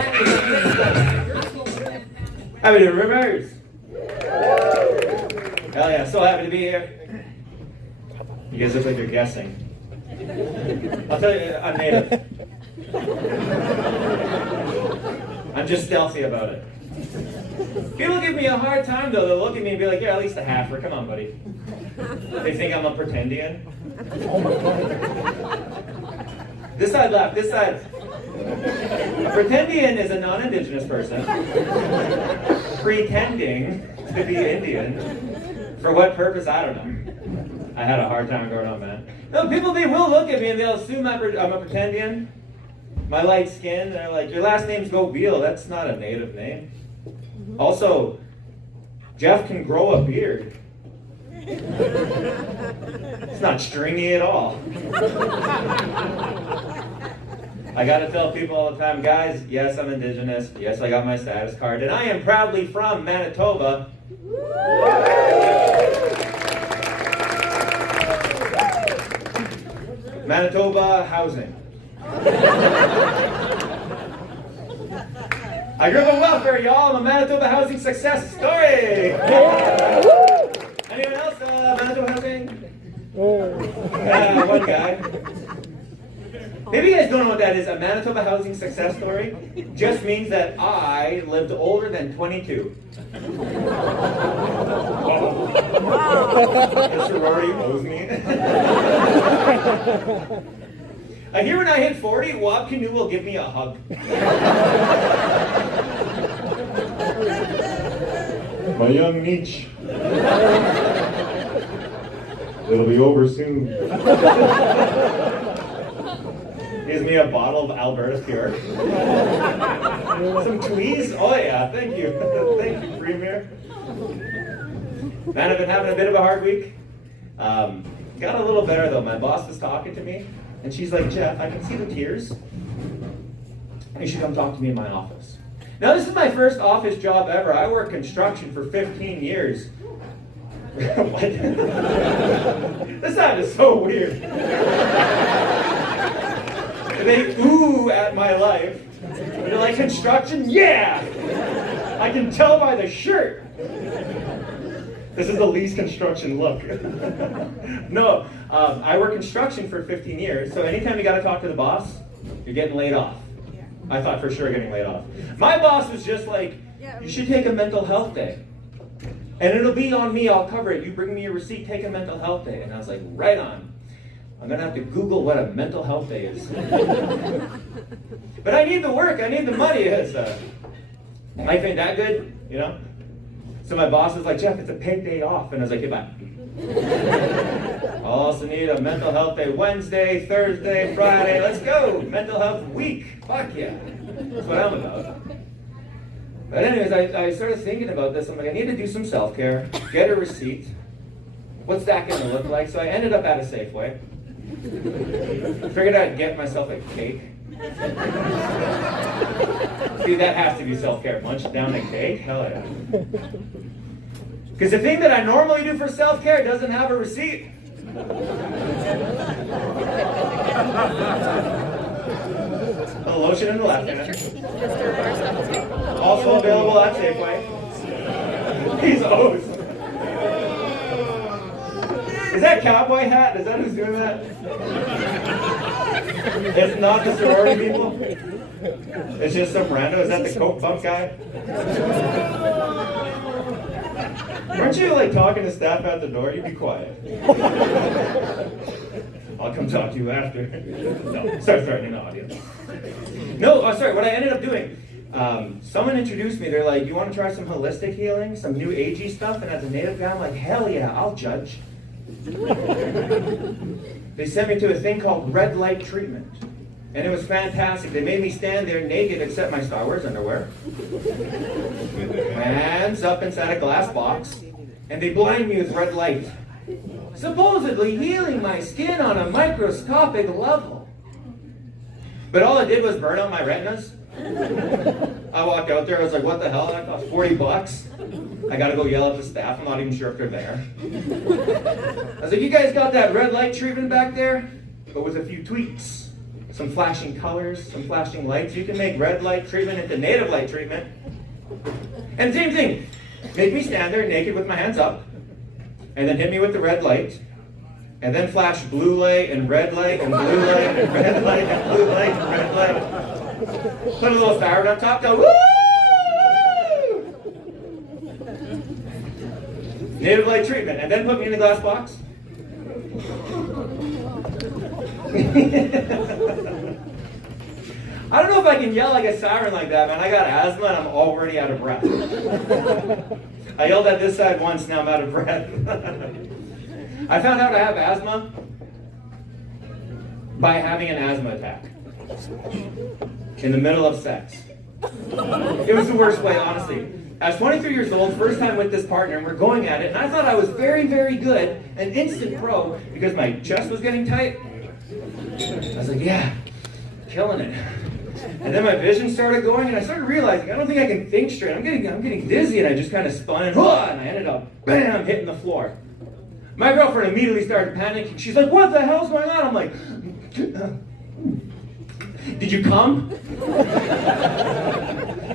How we doing, Rivers? Hell yeah, so happy to be here. You guys look like you're guessing. I'll tell you, I'm native. I'm just stealthy about it. People give me a hard time though. They'll look at me and be like, "Yeah, at least a halfer. Come on, buddy." They think I'm a pretendian. This side left, this side. A pretendian is a non-indigenous person pretending to be Indian. For what purpose, I don't know. I had a hard time growing up, man. No, people, they will look at me and they'll assume I'm a pretendian. My light skin, they're like, "Your last name's Gobeil. That's not a native name." Also, Jeff can grow a beard. It's not stringy at all. I gotta tell people all the time, guys, yes, I'm Indigenous. Yes, I got my status card. And I am proudly from Manitoba. Manitoba housing. I grew up on welfare, y'all. I'm a Manitoba housing success story. Anyone else? Manitoba housing? One guy. Maybe you guys don't know what that is. A Manitoba housing success story just means that I lived older than 22. The sorority owes me. I hear when I hit 40, Wab Canoe will give me a hug. My young niche. It'll be over soon. Gives me a bottle of Alberta Pure. Some tweez? Oh yeah, thank you. Thank you, Premier. Man, I've been having a bit of a hard week. Got a little better though. My boss was talking to me, and she's like, "Jeff, I can see the tears. You should come talk to me in my office." Now, this is my first office job ever. I worked construction for 15 years. What? This sounded so weird. They ooh at my life. They're like, "Construction? Yeah! I can tell by the shirt." This is the least construction look. No, I worked construction for 15 years, so anytime you got to talk to the boss, you're getting laid off. I thought for sure getting laid off. My boss was just like, "You should take a mental health day. And it'll be on me, I'll cover it. You bring me your receipt, take a mental health day." And I was like, right on. I'm going to have to Google what a mental health day is. But I need the work, I need the money. Life ain't that good, you know? So my boss was like, "Jeff, it's a paid day off." And I was like, "Goodbye." I'll also need a mental health day Wednesday, Thursday, Friday. Let's go. Mental health week. Fuck yeah. That's what I'm about. But anyways, I started thinking about this. I'm like, I need to do some self-care, get a receipt. What's that going to look like? So I ended up at a Safeway. Figured I'd get myself a cake. Dude, that has to be self-care. Munch down a cake? Hell yeah. Because the thing that I normally do for self-care doesn't have a receipt. A lotion in the left hand. Also available at Safeway. These O's. Is that cowboy hat? Is that who's doing that? It's not the sorority people? It's just some rando? Is that the Coke bump guy? Aren't you like talking to staff at the door? You be quiet. I'll come talk to you after. No, start threatening the audience. No, sorry, what I ended up doing, someone introduced me. They're like, "You want to try some holistic healing, some new agey stuff?" And as a native guy, I'm like, "Hell yeah, I'll judge." They sent me to a thing called red light treatment. And it was fantastic. They made me stand there naked except my Star Wars underwear. Hands up inside a glass box. And they blind me with red light. Supposedly healing my skin on a microscopic level. But all it did was burn out my retinas. I walked out there, I was like, "What the hell? That cost $40. I gotta go yell at the staff. I'm not even sure if they're there." I was like, "You guys got that red light treatment back there?" But with a few tweaks. some flashing colors, some flashing lights. You can make red light treatment into native light treatment. And same thing. Make me stand there naked with my hands up, and then hit me with the red light, and then flash blue light and red light and blue light and red light and blue light and red light. Put a little siren on top, go woo! Native light treatment, and then put me in the glass box. I don't know if I can yell like a siren like that, man. I got asthma and I'm already out of breath. I yelled at this side once, now I'm out of breath. I found out I have asthma by having an asthma attack in the middle of sex. It was the worst way, honestly. I was 23 years old, first time with this partner, and we're going at it, and I thought I was very, very good, an instant pro, because my chest was getting tight. I was like, yeah, killing it. And then my vision started going, and I started realizing, I don't think I can think straight. I'm getting dizzy, and I just kind of spun, and I ended up, bam, hitting the floor. My girlfriend immediately started panicking. She's like, what the hell's going on? I'm like, did you come?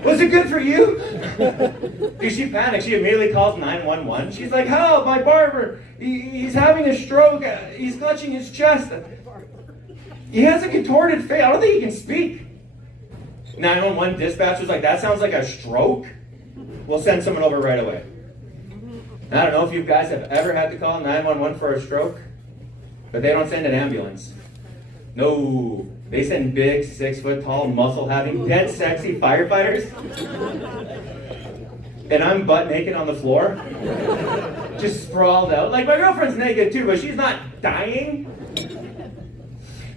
Was it good for you? Dude, she panicked. She immediately calls 911. She's like, help, my barber. He's having a stroke. He's clutching his chest. He has a contorted face. I don't think he can speak. 911 dispatch was like, that sounds like a stroke. We'll send someone over right away. I don't know if you guys have ever had to call 911 for a stroke, but they don't send an ambulance. No, they send big, 6-foot-tall, muscle-having, dead sexy firefighters. And I'm butt naked on the floor, just sprawled out. Like, my girlfriend's naked too, but she's not dying.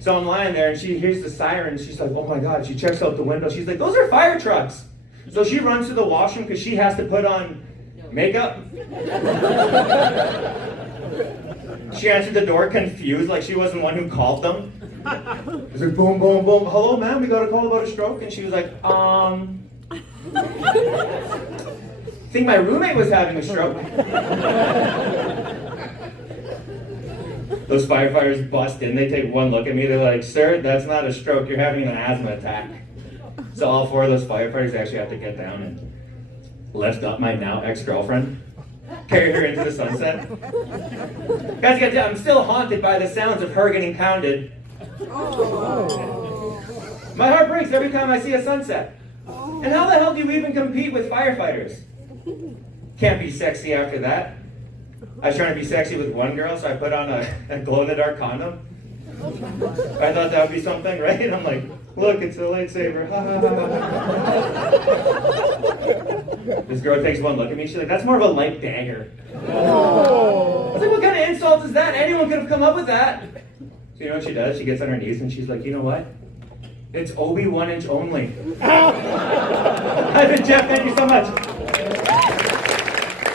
So I'm lying there, and she hears the siren. She's like, oh my God. She checks out the window. She's like, those are fire trucks. So she runs to the washroom because she has to put on makeup. She answered the door confused, like she wasn't the one who called them. It was like, boom, boom, boom. Hello, ma'am, we got a call about a stroke. And she was like, I think my roommate was having a stroke. Those firefighters bust in, they take one look at me, they're like, sir, that's not a stroke, you're having an asthma attack. So all 4 of those firefighters actually have to get down and lift up my now ex-girlfriend, carry her into the sunset. Guys, I'm still haunted by the sounds of her getting pounded. My heart breaks every time I see a sunset. And how the hell do you even compete with firefighters? Can't be sexy after that. I was trying to be sexy with one girl, so I put on a glow-in-the-dark condom. I thought that would be something, right? And I'm like, look, it's a lightsaber. This girl takes one look at me. She's like, that's more of a light dagger. I was like, what kind of insult is that? Anyone could have come up with that. So you know what she does? She gets on her knees and she's like, you know what? It's Obi 1 inch only. I've been Jeff. Thank you so much.